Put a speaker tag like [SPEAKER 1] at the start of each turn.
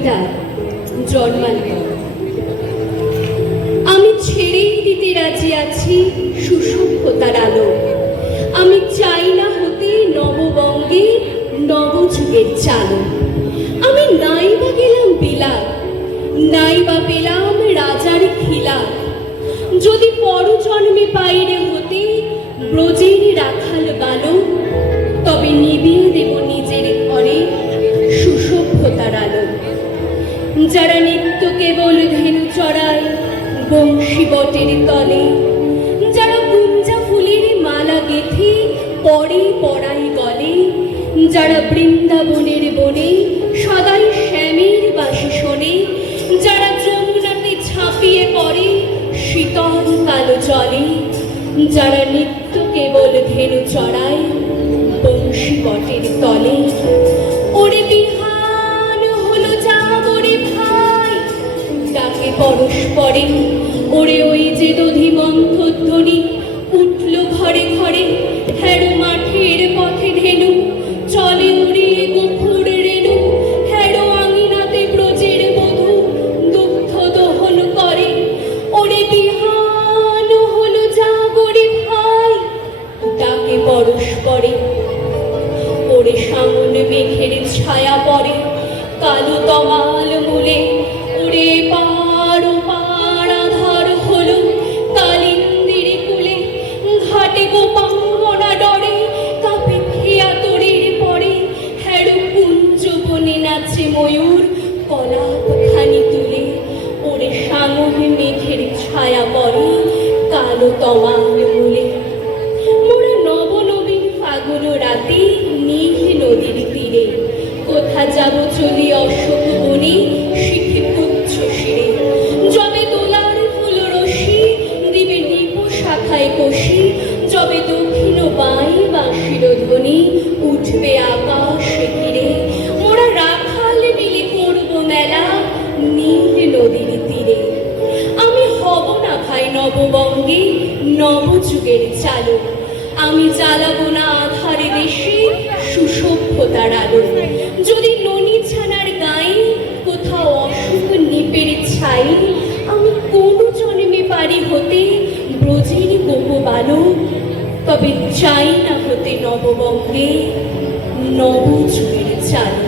[SPEAKER 1] কবিতা জন্মান্তর। আমি ছেড়েই দিতে রাজি আছি সুসভ্যতার আলো। আমি চাই না হতে নববঙ্গে নবযুগের চালক আমি নাই বা গেলাম বিলাত নাই বা পেলাম রাজার খিলা। যদি পরজন্মে পাইরে হতে ব্রজের রাখাল বালক যারা নিত্য কেবল ধেনু চড়ায় বংশী বটের তলে, যারা গুঞ্জা ফুলের মালা গেথে পরে পড়াই গলে, যারা বৃন্দাবনের বনে সদাই শ্যামের বাসি শোনে, যারা যমুনাতে ছাপিয়ে পড়ে শীতল কালো জলে, যারা নিত্য কেবল ধেনু চড়ায় বংশী বটের তলে, ওরে পরস্পরে ওরে ওই যে দধি মন্থধ্বনি উঠল ঘরে ঘরে হেড়ো মাঠের পথে ঢেলু, চলে উড়ে গুফুর করে। ওরে বিহান, হলো জাগরে ভাই, ডাকে পরস্পরে। ওরে সামনে মেঘের ছায়া পড়ে কালো তমাল মূলে কুঞ্জ নাচে ময়ূর খানি তুলে, ওরে সামনে মেঘের ছায়া পড়ে কালো তমাল মূলে। মোরা নবনবীন ফাগুন রাতে নীল নদীর তীরে, কোথা যাব চলি অশোক নববঙ্গে নবযুগের চালক আমি না আধারে দেশে সুসভ্যতার আলো। যদি ননি ছানার গায়ে কোথাও অসুখ নিপের ছাই, আমি কোনো জন্মে পারি হতে ব্রজের গোপ বালক তবে চাই না হতে নববঙ্গে নবযুগের চালক